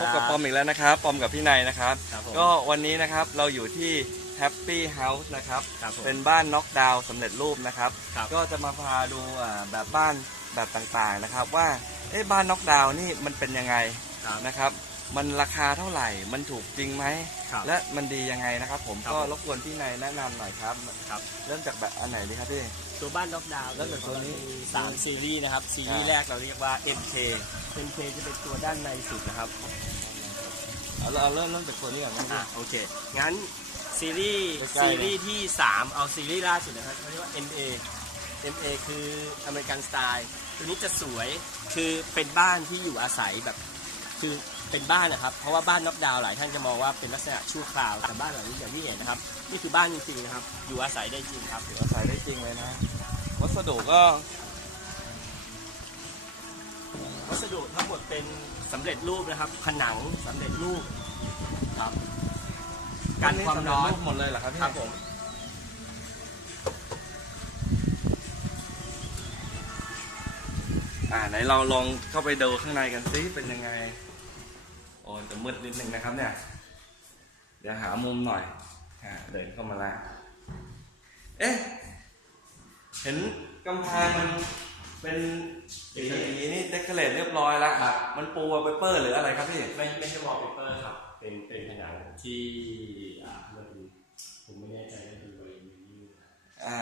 พบกับปอมอีกแล้วนะครับ ปอมกับพี่นายนะครับ ครับผมก็วันนี้นะครับเราอยู่ที่ Happy House นะครับ ครับผมเป็นบ้านน็อกดาวน์สำเร็จรูปนะครับ ครับ ก็จะมาพาดูอ่าแบบบ้านแบบต่างๆนะครับ ว่าเอ๊ะบ้านน็อกดาวน์นี่มันเป็นยังไงครับนะครับ มันราคาเท่าไหร่ มันถูกจริงไหม ครับ และมันดียังไงนะครับ ผมครับ ก็ผมรบกวนพี่นายแนะนำหน่อยครับ ครับเริ่มจากแบบอันไหนดีครับพี่ ตัวบ้านล็อกดาวน์เริ่มจากตัวนี้ มีสามซีรีส์นะครับ ซีรีส์อ่าแรกเราเรียกว่า MK MK จะเป็นตัวด้านในสุดนะครับ เอาเอาเริ่มเริ่มจากตัวนี้ก่อนนะอะโอเค งั้นซีรีส์ใกล้ๆซีรีส์ที่ 3 เอาซีรีส์ล่าสุดนะครับเขาเรียกว่า MA MA คืออเมริกันสไตล์ตัวนี้จะสวยคือเป็นบ้านที่อยู่อาศัยแบบคือเป็นบ้านนะครับ เพราะว่าบ้านน็อกดาวน์หลายท่านจะมองว่าเป็นลักษณะชั่วคราวแต่บ้านหลังนี้อย่างที่เห็นนะครับ นี่คือบ้านจริงๆนะครับ อยู่อาศัยได้จริงครับอาศัยได้จริงเลยนะ วัสดุก็วัสดุทั้งหมดเป็น สำเร็จรูปนะครับ ผนังสำเร็จรูปครับกันความร้อนหมดเลยเหรอครับพี่ครับผมอ่าไหนเราลองเข้าไปดูข้างในกันซิเป็นยังไงโอ้จะมืดนิดนึงนะครับ เนี่ย เดี๋ยวหามุมหน่อยอ่าเดินเข้ามาละเอ๊ะเห็นกำแพงมัน เป็นสีอย่างนี้นี่เดคอเรทเรียบร้อยแล้วมันปูวอลเปเปอร์หรืออะไรครับพี่ ไม่ไม่ใช่วอลเปเปอร์ครับ เป็นเป็นผนังที่อ่ามันผมไม่แน่ใจว่าดูอะไรนี้อ่า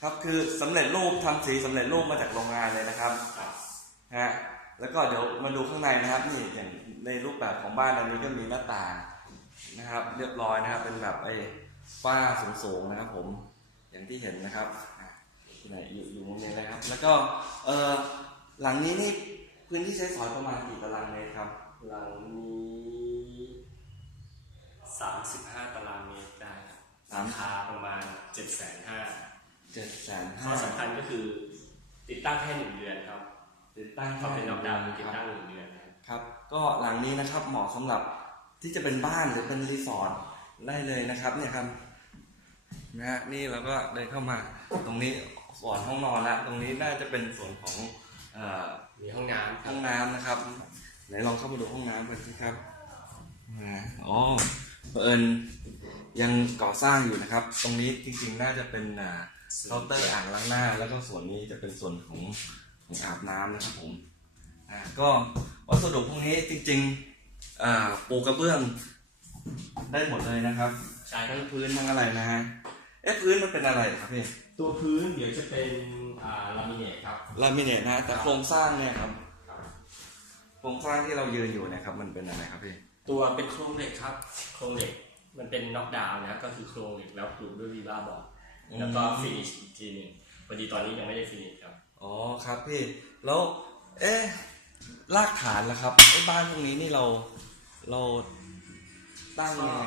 ครับคือสำเร็จรูปทำสีสำเร็จรูปมาจากโรงงานเลยนะครับครับฮะแล้วก็เดี๋ยวมาดูข้างในนะครับนี่อย่างในรูปแบบของบ้านอันนี้ก็มีหน้าต่างนะครับ เรียบร้อยนะครับ เป็นแบบไอ้ฝ้าสูงๆนะครับ ผมอย่างที่เห็นนะครับอะที่ ไหนอยู่อยู่มุมนี้เลยครับ แล้วก็เออหลังนี้นี่พื้นที่ใช้สอยประมาณกี่ตารางเมตรครับ หลังนี้สามสิบห้าตารางเมตรได้ครับสาม ราคาประมาณเจ็ดแสนห้าเจ็ดแสนข้ห้าอสำคัญก็คือติดตั้งแค่หนึ่งเดือนครับติดตั้งเขาเป็นล็อกดาวน์ติดคตั้รับงหนึ่งเดือนนะครับ ครับ ก็หลังนี้นะครับเหมาะสำหรับที่จะเป็นบ้านหรือเป็นรีสอร์ทได้เลยนะครับ เนี่ยครับนะฮะนี่เราก็เดินเข้ามาตรงนี้ ส่วนห้องนอนละตรงนี้น่าจะเป็นส่วนของเอ่อมีห้องน้ำห้องน้ำนะครับไหนลองเข้ามาดูห้องน้ำกันสิครับอ่าอ๋อเผอิญยังก่อสร้างอยู่นะครับ ตรงนี้จริงๆน่าจะเป็นอ่าเคาน์เตอร์อ่างล้างหน้า แล้วก็ส่วนนี้จะเป็นส่วนของของอาบน้ำนะครับผมอ่าก็วัสดุพวกนี้จริงๆอ่าปูกระเบื้องได้หมดเลยนะครับ ใช่ครัทั้บงพื้นทั้งอะไรนะฮะเอ๊ะพื้นมันเป็นอะไรครับพี่ ตัวพื้นเดี๋ยวจะเป็นอ่าลามิเนตครับ ลามิเนตนะแต่โครงสร้างเนี่ยครับครับโครงสร้างที่เรายืนอยู่เนะครับ มันเป็นอะไรครับพี่ ตัวเป็นโครงเหล็กครับ โครงเหล็กมันเป็นน็อกดาวน์นะครับก็คือโครงเหล็กแล้วปลูกด้วยวีบ้าบอร์ดอืมแล้วก็ฟินิชอีกทีหนึงพอดีตอนนี้ยังไม่ได้ฟินิชครับ อ๋อครับพี่ แล้ว เอ๊ะรากฐานล่ะครับไอ้บ้านพวกนี้นี่เราเราตั้งยังไง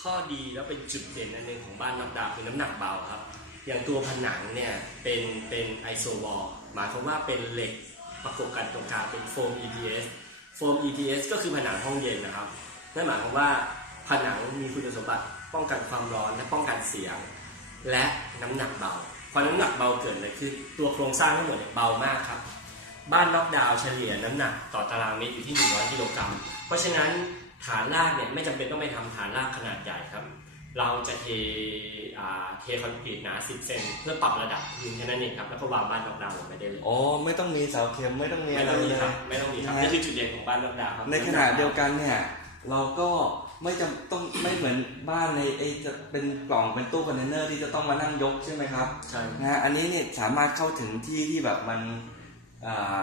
ข้อดีแล้วเป็นจุดเด่นอันหนึงของบ้านน็อกดาวน์คือน้ำหนักเบาครับ อย่างตัวผนังเนี่ยเป็นเป็นไอโซวอลหมายความว่าเป็นเหล็กประกบกันตรงกลางเป็นโฟม EPS โฟม EPS ก็คือผนังห้องเย็นนะครับนั่นหมายความว่าผนังมีคุณสมบัติป้องกันความร้อนและป้องกันเสียง และน้ำหนักเบาพอน้ำหนักเบาเกิดอะไรขึ้นตัวโครงสร้างทั้งหมดเนี่ยเบามากครับ บ้านน็อกดาวน์เฉลี่ยน้ำหนักต่อตารางเมตรอยู่ที่ 100 กิโลกรัมเพราะฉะนั้นฐานรากเนี่ยไม่จำเป็นต้องไปทำฐานรากขนาดใหญ่ครับ เราจะเทอ่าเทคอนกรีตหนา 10 เซนเพื่อปรับระดับพื้นแค่นั้นเองครับ แล้วก็วางบ้านน็อกดาวน์ลงไปได้เลย อ๋อ ไม่ต้องมีเสาเข็มไม่ต้องมีไม่อะไรต้องมีเลครับยไม่ต้องมีครับนะฮะนี่คือจุดเด่นของบ้านน็อกดาวน์ครับในขณะเดียวกันเนี่ย เราก็ไม่จำต้องไม่เหมือนบ้านในไอจะเป็นกล่องเป็นตู้คอนเทนเนอร์ที่จะต้องมานั่งยกใช่ไหมครับใช่นะฮะอันนี้เนี่ยสามารถเข้าถึงที่ที่แบบมันอ่า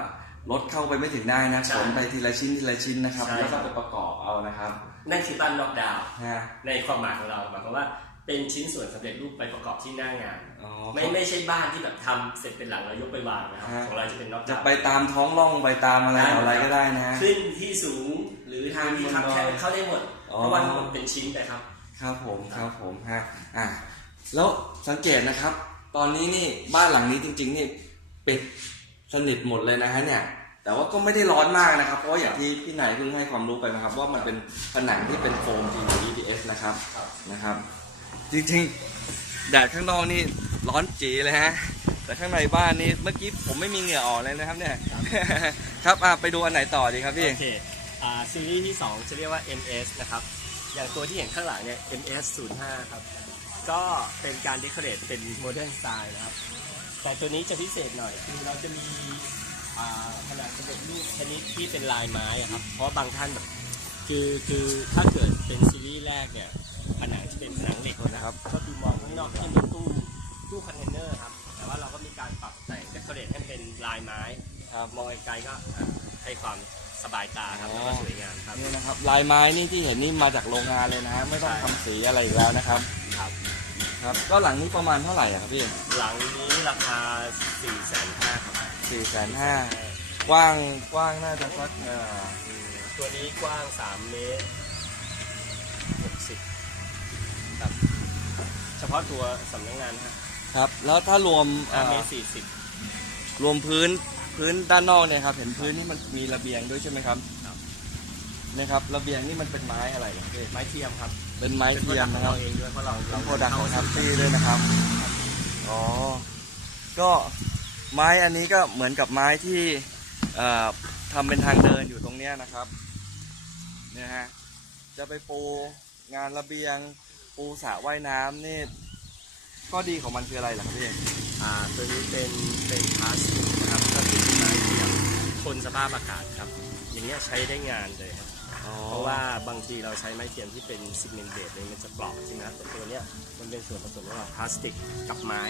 รถเข้าไปไม่ถึงได้นะขนไปทีละชิ้นทีละชิ้นนะครับ แล้วก็ไปประกอบเอานะครับ นั่นคือบ้านน็อกดาวน์นะฮะในความหมายของเราหมายความว่าเป็นชิ้นส่วนสำเร็จรูปไปประกอบที่หน้างานอ๋อไม่ไม่ใช่บ้านที่แบบทำเสร็จเป็นหลังแล้วยกไปวางนะครับฮะของเราจะเป็นน็อกจะดาวน์ไปตามท้องร่องไปตามอะไรได้ต่ออะไรก็ได้นะฮะขึ้นที่สูงหรือทางที่คับแคบเข้าได้หมดอ๋อเพราะว่ามันเป็นชิ้นไปครับ ครับผมครับผมฮะอะแล้วสังเกตนะครับ ตอนนี้นี่บ้านหลังนี้จริง ๆ นี่ปิดสนิทหมดเลยนะฮะเนี่ย แต่ว่าก็ไม่ได้ร้อนมากนะครับ เพราะอย่างที่พี่ไหนายเพิ่งให้ความรู้ไปนะครับ ว่ามันเป็นผนังที่เป็นโฟม PVDS นะครับครับนะครับ จริงๆแดดข้างนอกนี่ร้อนจีเลยฮะแต่ข้างในบ้านนี่เมื่อกี้ผมไม่มีเหงื่อออกเลยนะครับเนี่ยครับอะไปดูอันไหนต่อดีครับพี่โอเคอ่าซีรีส์ที่ 2 จะเรียกว่า MS นะครับ อย่างตัวที่เห็นข้างหลังเนี่ย MS 05ครับก็เป็นการเดคอเรทเป็นโมเดิร์นสไตล์นะครับ แต่ตัวนี้จะพิเศษหน่อยคือเราจะมี ขนาดสำเร็จรูปชนิดที่เป็นลายไม้อะครับ เพราะบางท่านแบบคือคือถ้าเกิดเป็นซีรีส์แรกเนี่ยผนังจะเป็นผนังเหล็กนะครับ ก็คือมองข้างนอกก็จะเป็นตู้ตู้คอนเทนเนอร์ครับ แต่ว่าเราก็มีการปรับแต่งเดคอเรทให้เป็นลายไม้ครับมองไกลๆก็อะให้ความสบายตาครับอ๋อแล้วก็สวยงามครับนี่นะครับลายไม้นี่ที่เห็นนี่มาจากโรงงานเลยนะฮะไม่ต้องใช่ทำสีอะไรอีกแล้วนะครับครับ ครับ ก็หลังนี้ประมาณเท่าไหร่อะครับพี่หลังนี้ราคา4ี่แสนห้าครับ สี่แสนห้ากว้างกว้างน่าจะสักเอ่อตัวนี้กว้าง 3 เมตร 60ครับ เฉพาะตัวสำนักงานฮะครับ แล้วถ้ารวมเอ่5อเมตร 40 รวมพื้นพื้นด้านนอกเนี่ยครับเห็นพื้นนี่มันมีระเบียงด้วยใช่ไหมครับครับ นะครับระเบียงนี่มันเป็นไม้อะไรครับพี่ไม้เทียมครับเป็นไม้เทียมป็นะนคโปรรับดักต์ของเราเองด้วยเพราะเราเป็นโปรดักต์ของทัพซี่ด้วยนะครับ อ๋อ ก็ ไม้อันนี้ก็เหมือนกับไม้ที่ทำเป็นทางเดินอยู่ตรงเนี้ยนะครับเนี่ยฮะจะไปปูงานระเบียงปูสระว่ายน้ำนี่ข้อดีของมันคืออะไรล่ะครับพี่อ่าตัวนี้เป็นเป็นพลาสติกนะครับก็คือไม้เทียมทนสภาพอากาศครับ อย่างเงี้ยใช้ได้งานเลยครับ เพราะว่าบางทีเราใช้ไม้เทียมที่เป็นซีเมนต์เบสเนี่ยมันจะเปราะใช่ไหมครับแต่ตัวเนี้ยมันเป็นส่วนผสมระหว่างพลาสติกกับไม้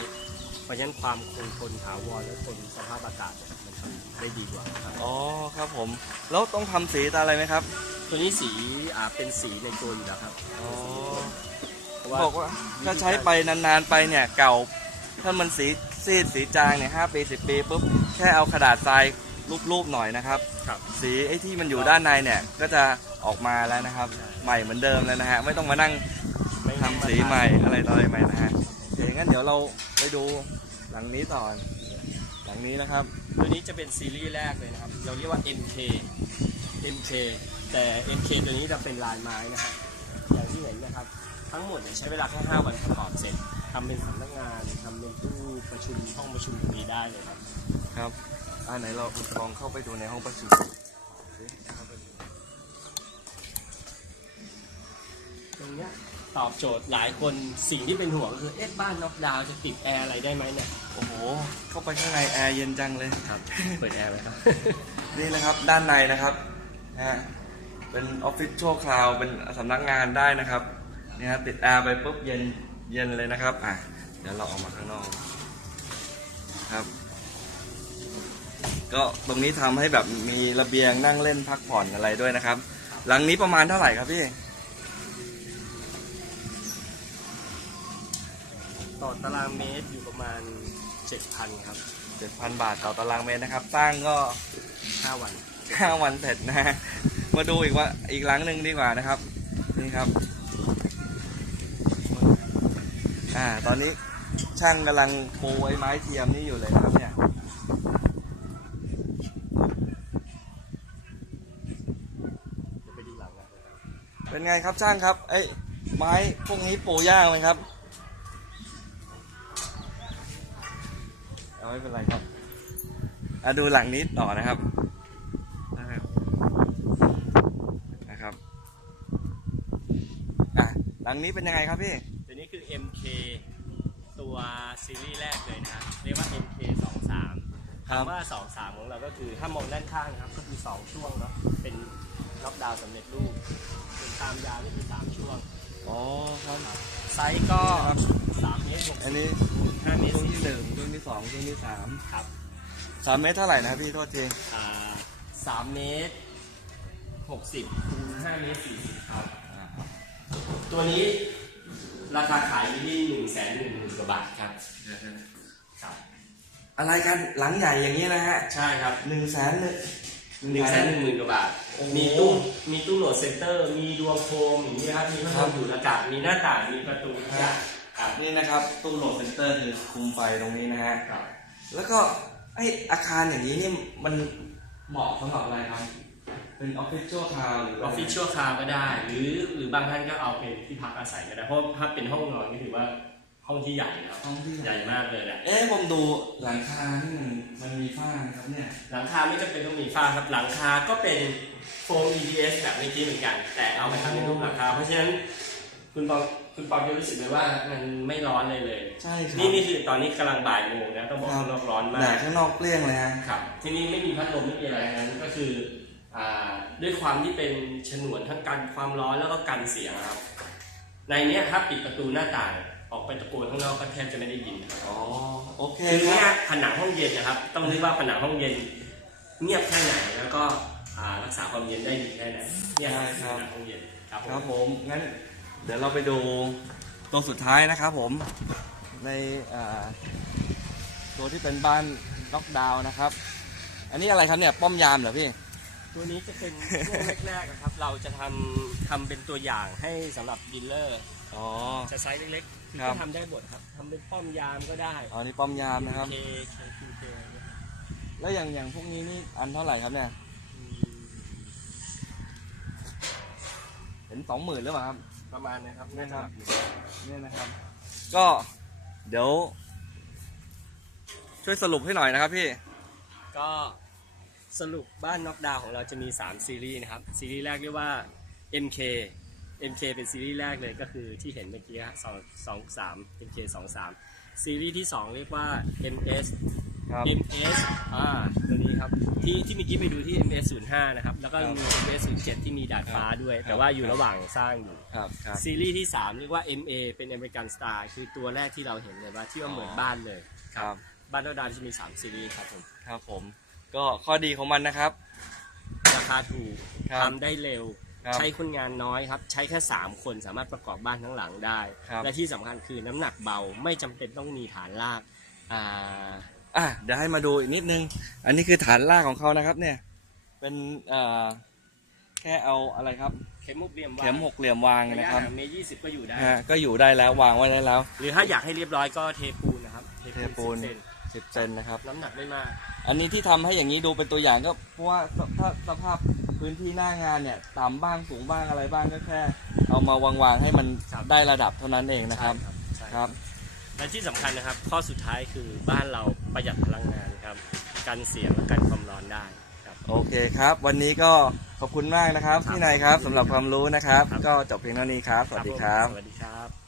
เพราะฉะนั้นความคงทนถาวรและทนสภาพอากาศเนี่ยมันทำได้ดีกว่าครับอ๋อครับผม แล้วต้องทำสีตาอะไรไหมครับ ตัวนี้สีอ่าเป็นสีในตัวอยู่แล้วครับอ๋อเพราะว่าบอกว่าถ้าใช้ไปนานๆไปเนี่ยเก่า ถ้ามันสีซีดสีจางเนี่ยห้าปีสิบปีปุ๊บแค่เอากระดาษทราย รูปๆหน่อยนะครับ ครับ สีไอ้ที่มันอยู่ด้านในเนี่ยก็จะออกมาแล้วนะครับ ใหม่เหมือนเดิมแล้วนะฮะไม่ต้องมานั่งไม่ทำสีใหม่อะไรต่ออะไรใหม่นะฮะเดี๋ยวงั้นเดี๋ยวเราไปดูหลังนี้ต่อหลังนี้นะครับ ตัวนี้จะเป็นซีรีส์แรกเลยนะครับ เราเรียกว่า MK MK แต่ MK ตัวนี้จะเป็นลายไม้นะครับอย่างที่เห็นนะครับ ทั้งหมดเนี่ยใช้เวลาแค่5วันประกอบเสร็จทำเป็นสำนักงานทำเป็นตู้ประชุมห้องประชุมตรงนี้ได้เลยครับ ครับ อ่าไหนเราลองเข้าไปดูในห้องประชุมตรงเนี้ยตอบโจทย์หลายคนสิ่งที่เป็นห่วงก็คือเอ๊ะบ้านน็อกดาวน์จะติดแอร์อะไรได้ไหมเนี่ยโอ้โห เข้าไปข้างในแอร์เย็นจังเลย ครับเปิดแอร์ไว้ครับ นี่นะครับด้านในนะครับนะฮะเป็นออฟฟิศชั่วคราวเป็นสำนักงานได้นะครับเนี่ยฮะติดแอร์ไปปุ๊บเย็นเย็นเลยนะครับอะเดี๋ยวเราออกมาข้างนอกครับ ก็ตรงนี้ทำให้แบบมีระเบียงนั่งเล่นพักผ่อนอะไรด้วยนะครับ หลังนี้ประมาณเท่าไหร่ครับพี่ ต่อตารางเมตรอยู่ประมาณ 7,000 ครับ 7,000 บาทต่อตารางเมตรนะครับ สร้างก็ 5 วัน 5 วันเสร็จนะฮะมาดูอีกว่าอีกหลังหนึ่งดีกว่านะครับ นี่ครับ อ่า ตอนนี้ช่างกำลังปูไอ้ไม้เทียมนี่อยู่เลยนะครับเนี่ย เดี๋ยวไปดูหลังกันนะครับ เป็นไงครับช่างครับไอ้ไม้พวกนี้ปูยากไหมครับเอาไม่เป็นไรครับอะดูหลังนี้ต่อนะครับนะครับนะครับอะหลังนี้เป็นยังไงครับพี่ตัวนี้คือ MK ตัวซีรีส์แรกเลยนะเรียกว่า MK 23ครับคำว่า 23 ของเราก็คือถ้ามองด้านข้างนะครับก็คือ 2 ช่วงเนาะเป็ นล็อกดาวน์สำเร็จรูปเป็นตามยาวนี่คือ3ช่วง อ๋อครับ ไซส์ก็ครับ3เมตรอันนี้60 5เมตรช่วงที่หนึ่งช่วงที่สองช่วงที่สามครับสามเมตรเท่าไหร่นะพี่โทษทีอ่า3เมตร60คูณ5เมตร40ครับ ตัวนี้ราคาขายอยู่ที่1 1 0 0 0 0กว่าบาทครับครับ อะไรกันหลังใหญ่อย่างนี้นะฮะ ใช่ครับหนึ่งแสนหนึ่ง หนึ่งแสนหนึ่งหมื่นกว่าบาทโอ้โหมีตู้ มีตู้โหลดเซ็นเตอร์ มีดวงโคมอย่างนี้ครับ มีพัดครัลบมดูดอากาศ มีหน้าต่าง มีประตูทุกอย่างครับนี่นะครับ ตู้โหลดเซ็นเตอร์คือคุมไฟตรงนี้นะฮะ ครับ แล้วก็ไออาคารอย่างนี้นี่มันเหมาะสำหรับอะไรครับ เป็นออฟฟิศชั่วคราวหรือออฟฟิศชั่วคราวก็ได้ หรือหรือบางท่านก็เอาเป็นที่พักอาศัยก็ได้ เพราะถ้าเป็นห้องนอนก็ถือว่า ห้องที่ใหญ่ครับห้องที่ใหญ่มากเลยแหละเอ๊ะผมดูหลังคานี่มันมันมีฝ้านะครับเนี่ย หลังคาไม่จำเป็นต้องมีฝ้าครับหลังคาก็เป็นโฟม EPS แบบเมื่อกี้เหมือนกัน แต่เอามาทำเป็นรูปหลังคาเพราะฉะนั้นคุณปองคุณปองจะรู้สึกเลยว่ามันไม่ร้อนเลยเลย ใช่ครับนี่นี่คือตอนนี้กำลังบ่ายโมงนะต้องบอกครับข้างนอกร้อนมาแดก ดข้างนอกเปรี้ยงเลยฮะ ครับที่นี่ไม่มีพัดลมไม่มีอะไรทั้งนั้นก็คืออ่าด้วยความที่เป็นฉนวนทั้งกันความร้อนแล้วก็กันเสียงครับ ในเนี้ยถ้าปิดประตูหน้าต่าง ออกไปตะโกนข้างนอกก็แทบจะไม่ได้ยินครับอ๋อโอเคคือคเนี่รัยบผนังห้องเย็นนะครับ ต้องเรียกว่าผนังห้องเย็น เงียบแค่ไหนแล้วก็อ่ารักษาความเย็นได้ดีแค่ไหนเนี่ยครับคือผนังห้องเย็นครับผม ครับผมงั้นเดี๋ยวเราไปดูตัวสุดท้ายนะครับผมในอ่าตัวที่เป็นบ้านล็อกดาวน์นะครับ อันนี้อะไรครับเนี่ยป้อมยามเหรอพี่ ตัวนี้จะเป็นช่วงแรกๆนะครับ เราจะทำทำเป็นตัวอย่างให้สำหรับดีลเลอร์ อ๋อ จะไซส์เล็กๆครับ ก็ทำได้หมดครับทำเป็นป้อมยามก็ได้อ๋อนี่ป้อมยามนะครับ เคเคคิวเคแล้วอย่างอย่างพวกนี้นี่อันเท่าไหร่ครับเนี่ยเห็นสองหมื่นหรือเปล่าครับ ประมาณนะครับนะน่าครัจะบเนี่ยนะครับ ก็เดี๋ยว ช่วยสรุปให้หน่อยนะครับพี่ ก็สรุปบ้านน็อกดาวน์ของเราจะมี 3 ซีรีส์นะครับ ซีรีส์แรกเรียกว่า MK MK เป็นซีรีส์แรกเลยก็คือที่เห็นเมื่อกี้ฮะสองสองสาม MK สองสามซีรีส์ที่ 2 เรียกว่า MS ครับ MS อ่าตัวนี้ครับที่ที่เมื่อกี้ไปดูที่ MS 05นะครับ แล้วก็มี MS 07ที่มีดาดฟ้าด้วยครับแต่ว่าอยู่ระหว่างสร้างอยู่ ครับครับ ซีรีส์ที่ 3 เรียกว่า MA เป็น American Star คือตัวแรกที่เราเห็นเลยว่าที่ว่าเหมือนบ้านเลยครับ บ้านนอกดาวน์จะมี 3 ซีรีส์ครับผม ครับผม ก็ข้อดีของมันนะครับ ราคาถูกครับ ทำได้เร็ว ครับใช้คนงานน้อยครับ ใช้แค่ 3 คนสามารถประกอบบ้านทั้งหลังได้ ครับ และที่สำคัญคือน้ำหนักเบาไม่จำเป็นต้องมีฐานลากอ่าอะเดี๋ยวให้มาดูอีกนิดนึง อันนี้คือฐานรากของเขานะครับ เนี่ย เป็นเอ่อแค่เอาอะไรครับ เข็มมุกเหลี่ยมวางเข็มหกเหลี่ยมวางระยะนะครับห่างเมตรยี่สิบก็อยู่ได้ ฮะก็อยู่ได้แล้ววางไว้ได้แล้ว หรือถ้าอยากให้เรียบร้อยก็เทปูนนะครับเทปูน10เซนสิบเซนนะครับ น้ำหนักไม่มาก อันนี้ที่ทำให้อย่างนี้ดูเป็นตัวอย่างก็เพราะว่าถ้าสภาพพื้นที่หน้างานเนี่ยต่ำบ้างสูงบ้างอะไรบ้างก็แค่ เอามาวางๆให้มันครับได้ระดับเท่านั้นเองนะครับใช่ครับ และที่สำคัญนะครับ ข้อสุดท้ายคือบ้านเราประหยัดพลังงานครับกันเสียงและกันความร้อนได้ครับ โอเคครับ วันนี้ก็ขอบคุณมากนะครับครับพี่นายครับสำหรับความรู้นะครับครับ ก็จบเพียงเท่านี้ครับ สวัสดีครับ สวัสดีครับ